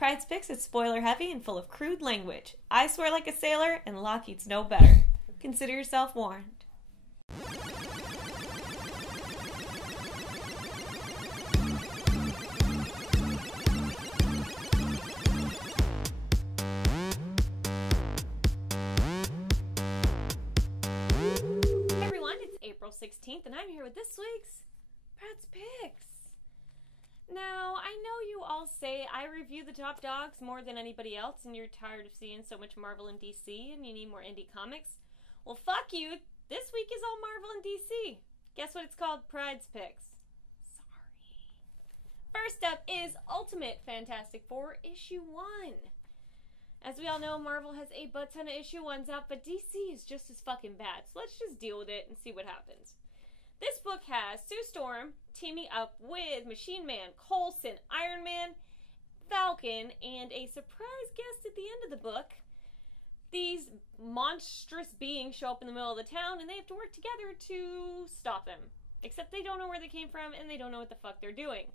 Pryde's Picks is spoiler heavy and full of crude language. I swear like a sailor, and Lockheed's no better. Consider yourself warned. Hey everyone, it's April 16th, and I'm here with this week's Pryde's Picks. Now, I know you all say I review the top dogs more than anybody else, and you're tired of seeing so much Marvel and DC, and you need more indie comics. Well, fuck you. This week is all Marvel and DC. Guess what it's called? Pryde's Picks. Sorry. First up is Ultimate Fantastic Four Issue 1. As we all know, Marvel has a butt ton of issue 1s out, but DC is just as fucking bad. So let's just deal with it and see what happens. This book has Sue Storm teaming up with Machine Man, Coulson, Iron Man, Falcon, and a surprise guest at the end of the book. These monstrous beings show up in the middle of the town, and they have to work together to stop them. Except they don't know where they came from, and they don't know what the fuck they're doing.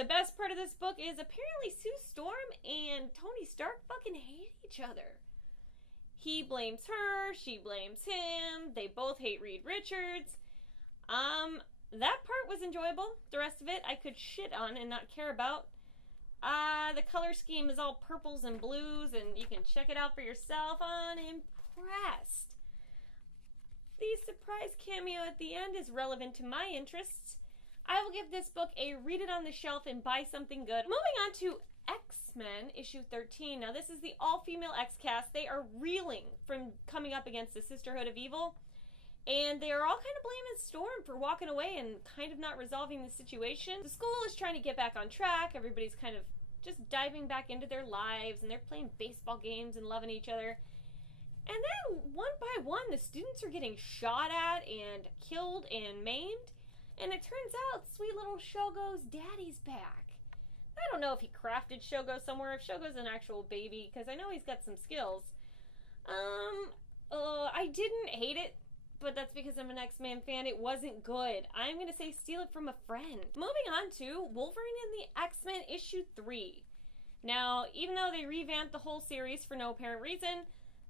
The best part of this book is apparently Sue Storm and Tony Stark fucking hate each other. He blames her, she blames him, they both hate Reed Richards. That part was enjoyable. The rest of it I could shit on and not care about. The color scheme is all purples and blues, and you can check it out for yourself. Unimpressed. The surprise cameo at the end is relevant to my interests. I will give this book a read it on the shelf and buy something good. Moving on to X-Men, issue 13. Now this is the all-female X-cast. They are reeling from coming up against the Sisterhood of Evil. And they are all kind of blaming Storm for walking away and kind of not resolving the situation. The school is trying to get back on track. Everybody's kind of just diving back into their lives, and they're playing baseball games and loving each other. And then, one by one, the students are getting shot at and killed and maimed. And it turns out sweet little Shogo's daddy's back. I don't know if he crafted Shogo somewhere, if Shogo's an actual baby, because I know he's got some skills. I didn't hate it, but that's because I'm an X-Men fan. It wasn't good. I'm going to say steal it from a friend. Moving on to Wolverine and the X-Men issue 3. Now, even though they revamped the whole series for no apparent reason,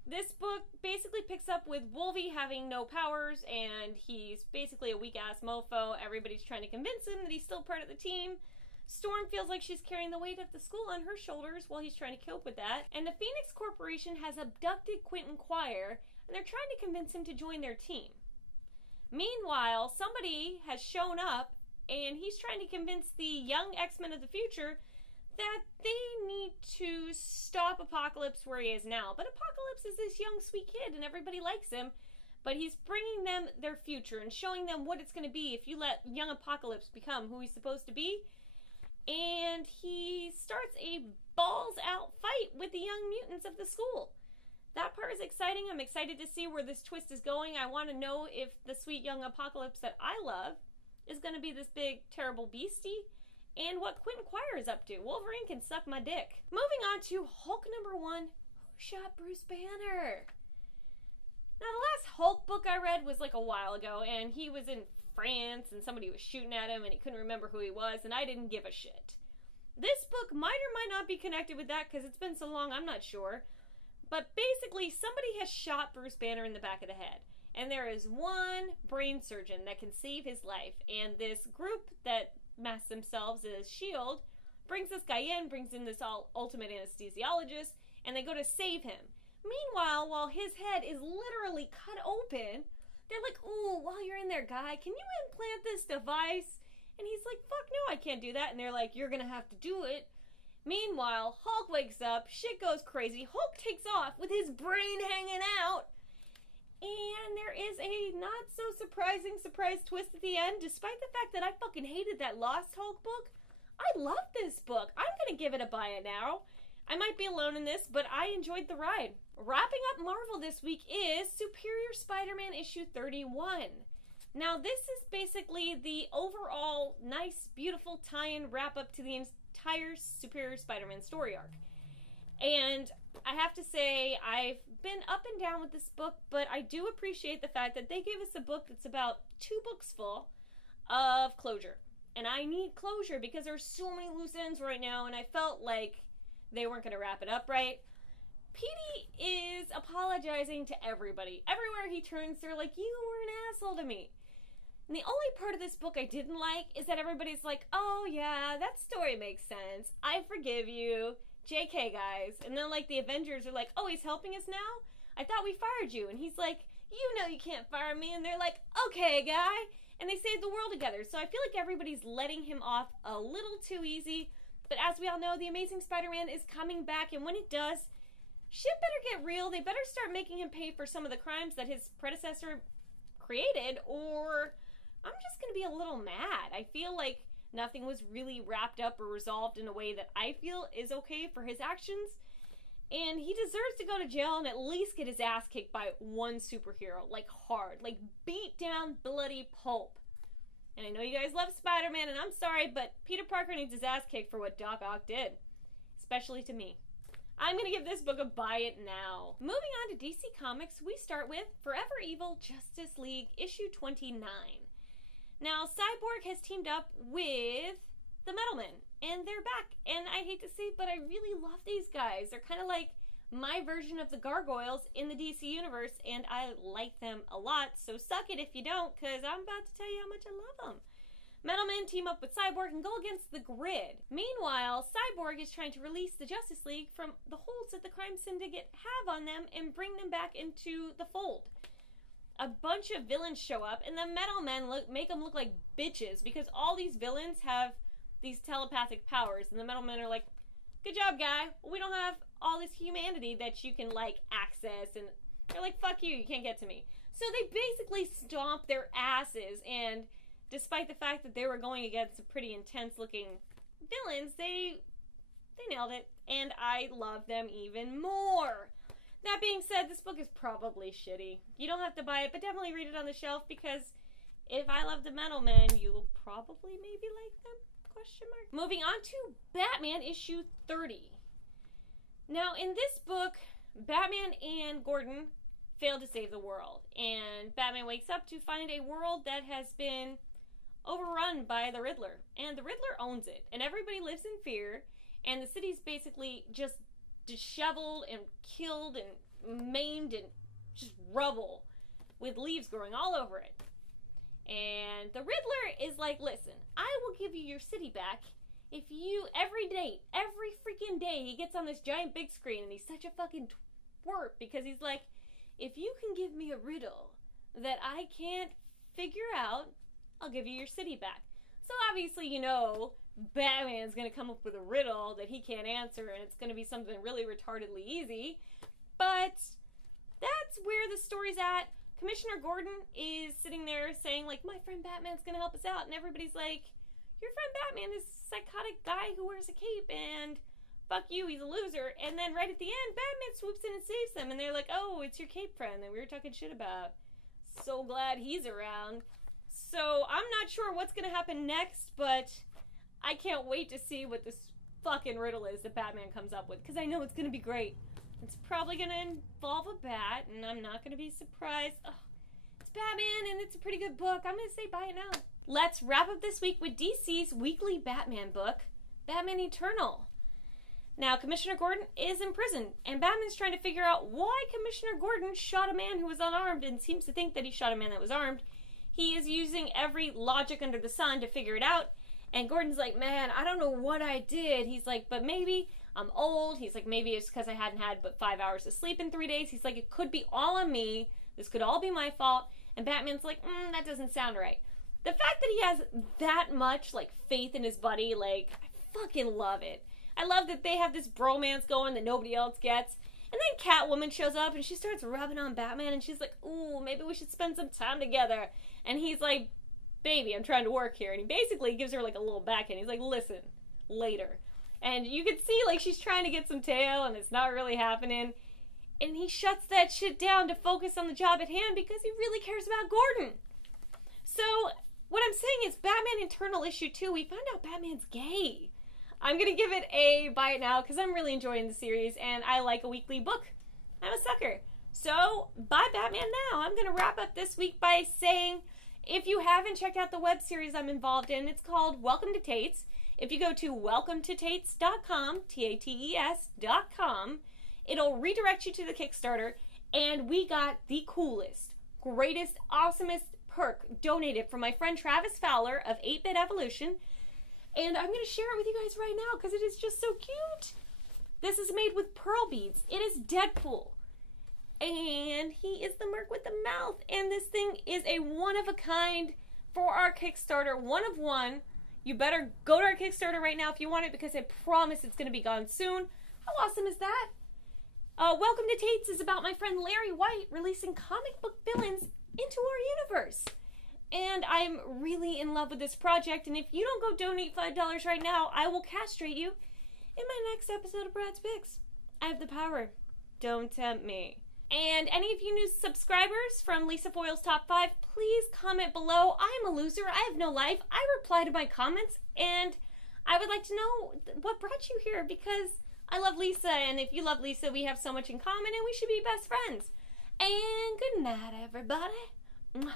this book basically picks up with Wolvie having no powers, and he's basically a weak-ass mofo. Everybody's trying to convince him that he's still part of the team. Storm feels like she's carrying the weight of the school on her shoulders while he's trying to cope with that. And the Phoenix Corporation has abducted Quentin Quire, and they're trying to convince him to join their team. Meanwhile, somebody has shown up, and he's trying to convince the young X-Men of the future that they need to stop Apocalypse where he is now. But Apocalypse is this young, sweet kid, and everybody likes him. But he's bringing them their future and showing them what it's going to be if you let young Apocalypse become who he's supposed to be. And he starts a balls-out fight with the young mutants of the school. That part is exciting. I'm excited to see where this twist is going. I want to know if the sweet young Apocalypse that I love is going to be this big, terrible beastie, and what Quentin Quire is up to. Wolverine can suck my dick. Moving on to Hulk number 1, Who Shot Bruce Banner? Now, the last Hulk book I read was like a while ago, and he was in France, and somebody was shooting at him, and he couldn't remember who he was, and I didn't give a shit. This book might or might not be connected with that, because it's been so long, I'm not sure. But basically, somebody has shot Bruce Banner in the back of the head. And there is one brain surgeon that can save his life. And this group that masks themselves as S.H.I.E.L.D. brings this guy in, brings in this ultimate anesthesiologist, and they go to save him. Meanwhile, while his head is literally cut open, they're like, ooh, while you're in there, guy, can you implant this device? And he's like, fuck no, I can't do that. And they're like, you're gonna have to do it. Meanwhile, Hulk wakes up, shit goes crazy, Hulk takes off with his brain hanging out, and there is a not-so-surprising surprise twist at the end. Despite the fact that I fucking hated that Lost Hulk book, I love this book. I'm gonna give it a buy it now. I might be alone in this, but I enjoyed the ride. Wrapping up Marvel this week is Superior Spider-Man issue 31. Now, this is basically the overall nice, beautiful tie-in wrap-up to the entire Superior Spider-Man story arc. And I have to say, I've been up and down with this book, but I do appreciate the fact that they gave us a book that's about 2 books full of closure. And I need closure because there's so many loose ends right now, and I felt like they weren't going to wrap it up right. Petey is apologizing to everybody. Everywhere he turns, they're like, you were an asshole to me. And the only part of this book I didn't like is that everybody's like, oh yeah, that story makes sense. I forgive you. JK, guys. And then, like, the Avengers are like, oh, he's helping us now? I thought we fired you. And he's like, you know you can't fire me. And they're like, okay, guy. And they saved the world together. So I feel like everybody's letting him off a little too easy. But as we all know, The Amazing Spider-Man is coming back. And when it does, shit better get real. They better start making him pay for some of the crimes that his predecessor created, or I'm just going to be a little mad. I feel like nothing was really wrapped up or resolved in a way that I feel is okay for his actions. And he deserves to go to jail and at least get his ass kicked by one superhero. Like, hard. Like, beat down bloody pulp. And I know you guys love Spider-Man, and I'm sorry, but Peter Parker needs his ass kicked for what Doc Ock did. Especially to me. I'm going to give this book a buy it now. Moving on to DC Comics, we start with Forever Evil Justice League issue 29. Now, Cyborg has teamed up with the Metal Men, and they're back. And I hate to say it, but I really love these guys. They're kind of like my version of the Gargoyles in the DC Universe, and I like them a lot. So suck it if you don't, because I'm about to tell you how much I love them. Metal Men team up with Cyborg and go against the Grid. Meanwhile, Cyborg is trying to release the Justice League from the holds that the Crime Syndicate have on them and bring them back into the fold. A bunch of villains show up, and the Metal Men make them look like bitches because all these villains have these telepathic powers, and the Metal Men are like, good job, guy. We don't have all this humanity that you can, like, access, and they're like, fuck you, you can't get to me. So they basically stomp their asses, and despite the fact that they were going against some pretty intense-looking villains, they nailed it, and I love them even more. That being said, this book is probably shitty. You don't have to buy it, but definitely read it on the shelf, because if I love the Metal Men, you'll probably maybe like them? Question mark. Moving on to Batman issue 30. Now, in this book, Batman and Gordon fail to save the world, and Batman wakes up to find a world that has been overrun by the Riddler, and the Riddler owns it, and everybody lives in fear, and the city's basically just disheveled and killed and maimed and just rubble with leaves growing all over it. And the Riddler is like, listen, I will give you your city back if you, every freaking day, he gets on this giant big screen, and he's such a fucking twerp because he's like, if you can give me a riddle that I can't figure out, I'll give you your city back. So obviously, you know, Batman's going to come up with a riddle that he can't answer, and it's going to be something really retardedly easy. But that's where the story's at. Commissioner Gordon is sitting there saying, like, my friend Batman's going to help us out. And everybody's like, your friend Batman is a psychotic guy who wears a cape, and fuck you, he's a loser. And then right at the end, Batman swoops in and saves them. And they're like, oh, it's your cape friend that we were talking shit about. So glad he's around. So I'm not sure what's going to happen next, but I can't wait to see what this fucking riddle is that Batman comes up with, because I know it's going to be great. It's probably going to involve a bat, and I'm not going to be surprised. Ugh. It's Batman, and it's a pretty good book. I'm going to say buy it now. Let's wrap up this week with DC's weekly Batman book, Batman Eternal. Now, Commissioner Gordon is in prison, and Batman's trying to figure out why Commissioner Gordon shot a man who was unarmed and seems to think that he shot a man that was armed. He is using every logic under the sun to figure it out, and Gordon's like, man, I don't know what I did. He's like, but maybe I'm old. He's like, maybe it's because I hadn't had but 5 hours of sleep in 3 days. He's like, it could be all on me. This could all be my fault. And Batman's like, that doesn't sound right. The fact that he has that much, like, faith in his buddy, like, I fucking love it. I love that they have this bromance going that nobody else gets. And then Catwoman shows up and she starts rubbing on Batman and she's like, ooh, maybe we should spend some time together. And he's like, baby, I'm trying to work here. And he basically gives her like a little backhand. He's like, listen, later. And you can see like she's trying to get some tail and it's not really happening. And he shuts that shit down to focus on the job at hand because he really cares about Gordon. So what I'm saying is Batman Eternal issue 2, we found out Batman's gay. I'm going to give it a buy it now because I'm really enjoying the series and I like a weekly book. I'm a sucker. So, buy Batman now. I'm going to wrap up this week by saying, if you haven't checked out the web series I'm involved in, it's called Welcome to Tate's. If you go to welcometotates.com, Tates.com, it'll redirect you to the Kickstarter, and we got the coolest, greatest, awesomest perk donated from my friend Travis Fowler of 8-Bit Evolution, and I'm going to share it with you guys right now because it is just so cute. This is made with pearl beads. It is Deadpool, and he is the merc with the mouth, and this thing is a one-of-a-kind for our Kickstarter, one of one. You better go to our Kickstarter right now if you want it, because I promise it's going to be gone soon. How awesome is that? Welcome to Tates is about my friend Larry White releasing comic book villains into our universe. And I'm really in love with this project, and if you don't go donate $5 right now, I will castrate you in my next episode of Brad's Picks. I have the power. Don't tempt me. And any of you new subscribers from Lisa Foyle's Top 5, please comment below. I am a loser. I have no life. I reply to my comments, and I would like to know what brought you here, because I love Lisa, and if you love Lisa, we have so much in common, and we should be best friends. And good night, everybody. Mwah.